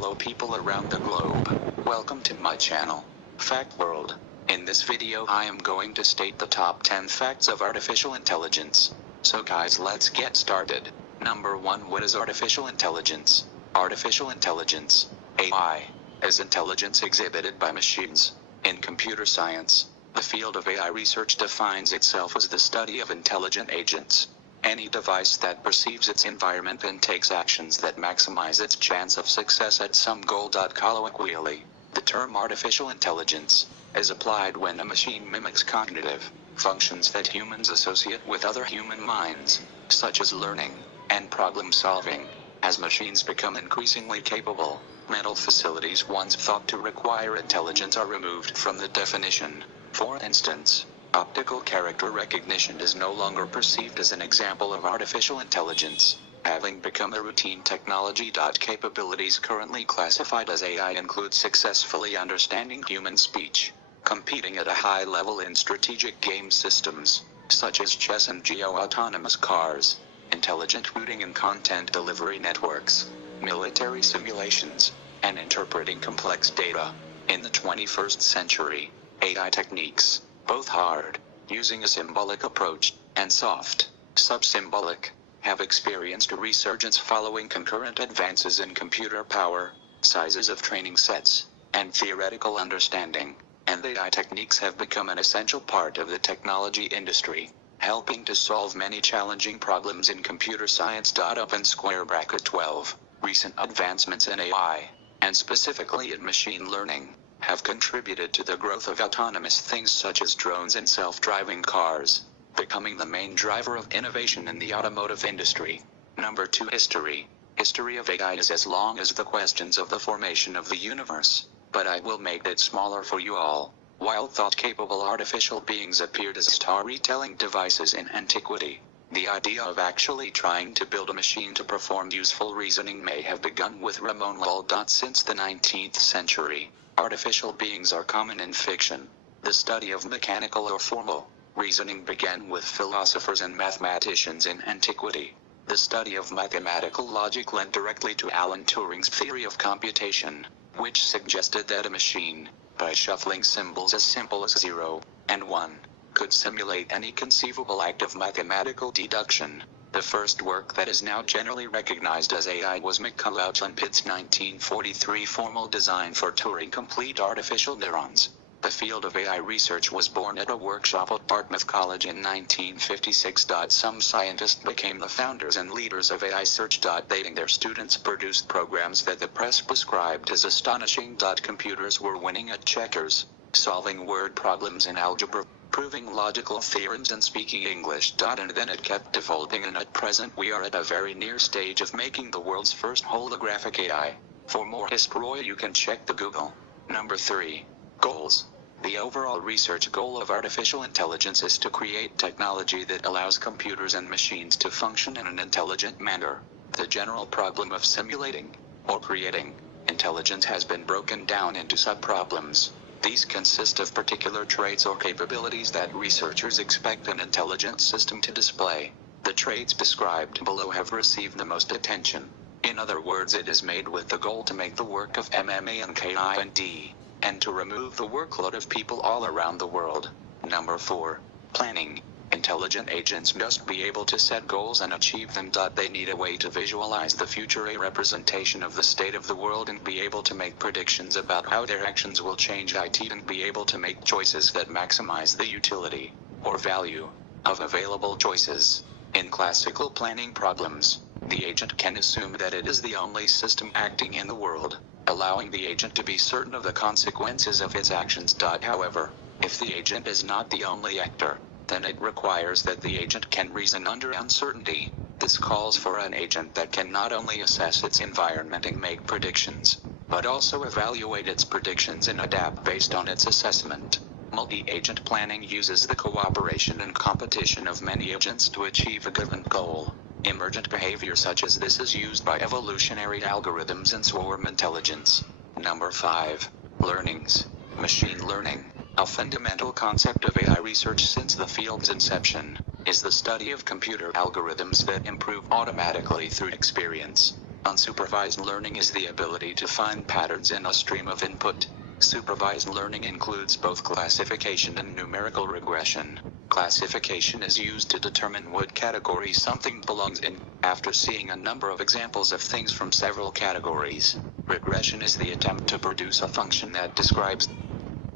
Hello people around the globe. Welcome to my channel, Fact World. In this video I am going to state the top 10 facts of artificial intelligence. So guys, let's get started. Number 1. What is artificial intelligence? Artificial intelligence, AI, is intelligence exhibited by machines. In computer science, the field of AI research defines itself as the study of intelligent agents. Any device that perceives its environment and takes actions that maximize its chance of success at some goal. Colloquially, the term artificial intelligence is applied when a machine mimics cognitive functions that humans associate with other human minds, such as learning and problem solving. As machines become increasingly capable, mental facilities once thought to require intelligence are removed from the definition. For instance, optical character recognition is no longer perceived as an example of artificial intelligence, having become a routine technology. Capabilities currently classified as AI include successfully understanding human speech, competing at a high level in strategic game systems, such as chess and geo-autonomous cars, intelligent routing and content delivery networks, military simulations, and interpreting complex data. In the 21st century, AI techniques, both hard, using a symbolic approach, and soft, sub-symbolic, have experienced a resurgence following concurrent advances in computer power, sizes of training sets, and theoretical understanding, and AI techniques have become an essential part of the technology industry, helping to solve many challenging problems in computer science. Open square bracket 12. Recent advancements in AI, and specifically in machine learning, have contributed to the growth of autonomous things such as drones and self-driving cars, becoming the main driver of innovation in the automotive industry. Number 2. History. History of AI is as long as the questions of the formation of the universe, but I will make it smaller for you all. While thought-capable artificial beings appeared as storytelling devices in antiquity, the idea of actually trying to build a machine to perform useful reasoning may have begun with Ramon Lull. Since the 19th century, artificial beings are common in fiction. The study of mechanical or formal reasoning began with philosophers and mathematicians in antiquity. The study of mathematical logic led directly to Alan Turing's theory of computation, which suggested that a machine, by shuffling symbols as simple as 0 and 1, could simulate any conceivable act of mathematical deduction. The first work that is now generally recognized as AI was McCulloch-Pitt's 1943 formal design for Turing-complete artificial neurons. The field of AI research was born at a workshop at Dartmouth College in 1956. Some scientists became the founders and leaders of AI search. They and their students produced programs that the press described as astonishing. Computers were winning at checkers, solving word problems in algebra, proving logical theorems and speaking English. And then it kept evolving, and at present we are at a very near stage of making the world's first holographic AI. For more history you can check the Google. Number 3. Goals. The overall research goal of artificial intelligence is to create technology that allows computers and machines to function in an intelligent manner. The general problem of simulating, or creating, intelligence has been broken down into sub-problems. These consist of particular traits or capabilities that researchers expect an intelligent system to display. The traits described below have received the most attention. In other words, it is made with the goal to make the work of MMA and KIND, and to remove the workload of people all around the world. Number 4. Planning. Intelligent agents must be able to set goals and achieve them. They need a way to visualize the future, a representation of the state of the world, and be able to make predictions about how their actions will change it, and be able to make choices that maximize the utility, or value, of available choices. In classical planning problems, the agent can assume that it is the only system acting in the world, allowing the agent to be certain of the consequences of its actions. However, if the agent is not the only actor, then it requires that the agent can reason under uncertainty. This calls for an agent that can not only assess its environment and make predictions, but also evaluate its predictions and adapt based on its assessment. Multi-agent planning uses the cooperation and competition of many agents to achieve a given goal. Emergent behavior such as this is used by evolutionary algorithms and swarm intelligence. Number 5. Learnings. Machine learning, a fundamental concept of AI research since the field's inception, is the study of computer algorithms that improve automatically through experience. Unsupervised learning is the ability to find patterns in a stream of input. Supervised learning includes both classification and numerical regression. Classification is used to determine what category something belongs in, after seeing a number of examples of things from several categories. Regression is the attempt to produce a function that describes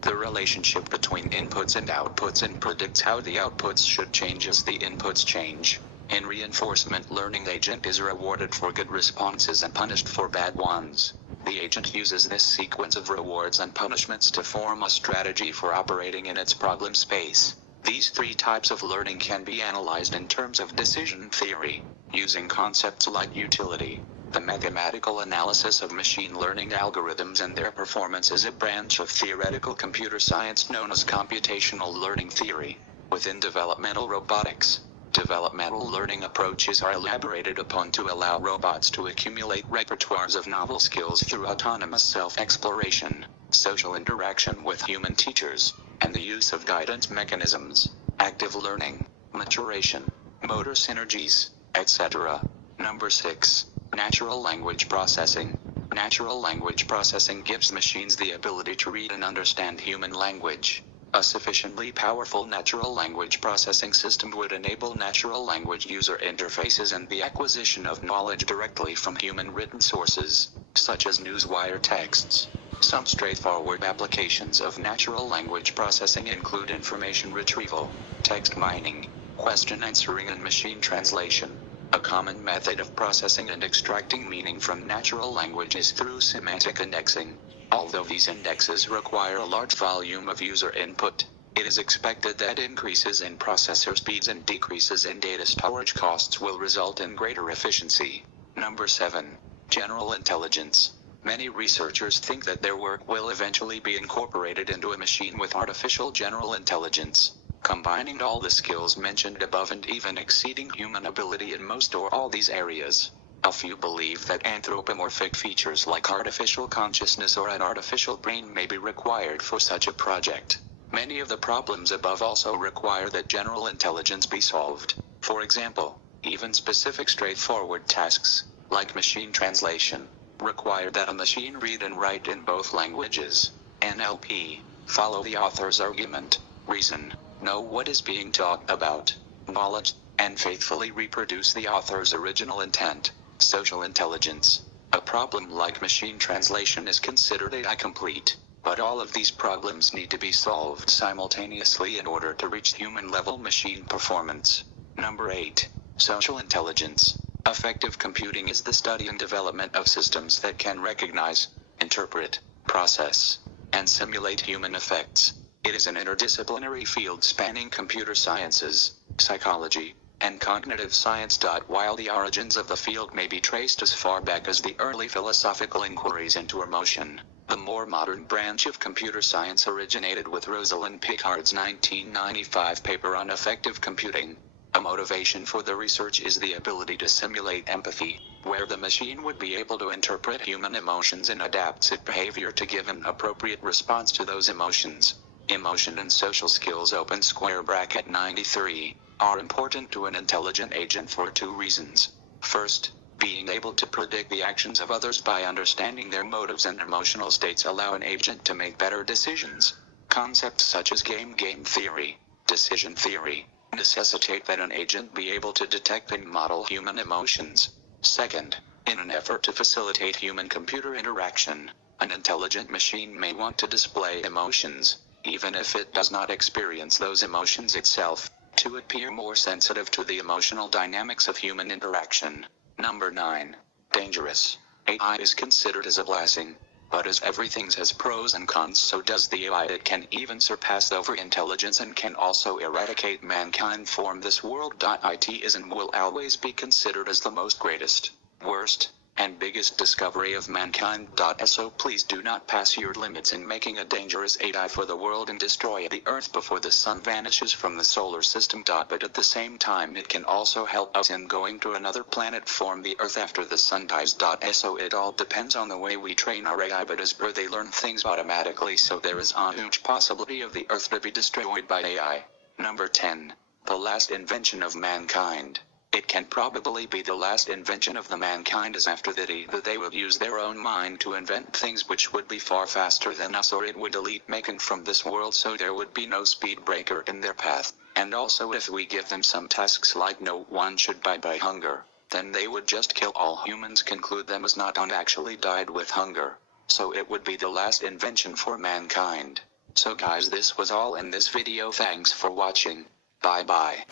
the relationship between inputs and outputs and predicts how the outputs should change as the inputs change. In reinforcement learning, the agent is rewarded for good responses and punished for bad ones. The agent uses this sequence of rewards and punishments to form a strategy for operating in its problem space. These three types of learning can be analyzed in terms of decision theory, using concepts like utility. The mathematical analysis of machine learning algorithms and their performance is a branch of theoretical computer science known as computational learning theory. Within developmental robotics, developmental learning approaches are elaborated upon to allow robots to accumulate repertoires of novel skills through autonomous self-exploration, social interaction with human teachers, and the use of guidance mechanisms, active learning, maturation, motor synergies, etc. Number 6. Natural language processing. Natural language processing gives machines the ability to read and understand human language. A sufficiently powerful natural language processing system would enable natural language user interfaces and the acquisition of knowledge directly from human written sources, such as newswire texts. Some straightforward applications of natural language processing include information retrieval, text mining, question answering, and machine translation. A common method of processing and extracting meaning from natural language is through semantic indexing. Although these indexes require a large volume of user input, it is expected that increases in processor speeds and decreases in data storage costs will result in greater efficiency. Number 7. General intelligence. Many researchers think that their work will eventually be incorporated into a machine with artificial general intelligence, combining all the skills mentioned above and even exceeding human ability in most or all these areas. A few believe that anthropomorphic features like artificial consciousness or an artificial brain may be required for such a project. Many of the problems above also require that general intelligence be solved. For example, even specific straightforward tasks, like machine translation, require that a machine read and write in both languages. NLP, follow the author's argument, reason, know what is being talked about, knowledge, and faithfully reproduce the author's original intent. Social intelligence. A problem like machine translation is considered AI complete, but all of these problems need to be solved simultaneously in order to reach human-level machine performance. Number 8. Social intelligence. Effective computing is the study and development of systems that can recognize, interpret, process, and simulate human effects. It is an interdisciplinary field spanning computer sciences, psychology, and cognitive science. While the origins of the field may be traced as far back as the early philosophical inquiries into emotion, the more modern branch of computer science originated with Rosalind Picard's 1995 paper on effective computing. A motivation for the research is the ability to simulate empathy, where the machine would be able to interpret human emotions and adapt its behavior to give an appropriate response to those emotions. Emotion and social skills open square bracket 93 are important to an intelligent agent for two reasons. First, being able to predict the actions of others by understanding their motives and emotional states allow an agent to make better decisions. Concepts such as game theory, decision theory, necessitate that an agent be able to detect and model human emotions. Second, in an effort to facilitate human-computer interaction, an intelligent machine may want to display emotions, even if it does not experience those emotions itself, to appear more sensitive to the emotional dynamics of human interaction. Number 9. Dangerous. AI is considered as a blessing, but as everything has pros and cons, so does the AI. It can even surpass overintelligence and can also eradicate mankind from this world. It is and will always be considered as the most greatest, worst, and biggest discovery of mankind. So please do not pass your limits in making a dangerous AI for the world and destroy the Earth before the sun vanishes from the solar system. But at the same time it can also help us in going to another planet from the Earth after the sun dies. So it all depends on the way we train our AI, but as per they learn things automatically, so there is a huge possibility of the Earth to be destroyed by AI. Number 10. The last invention of mankind. It can probably be the last invention of the mankind, as after that either they would use their own mind to invent things which would be far faster than us, or it would delete Macon from this world so there would be no speed breaker in their path. And also if we give them some tasks like no one should die by hunger, then they would just kill all humans, conclude them as not actually died with hunger. So it would be the last invention for mankind. So guys, this was all in this video. Thanks for watching. Bye bye.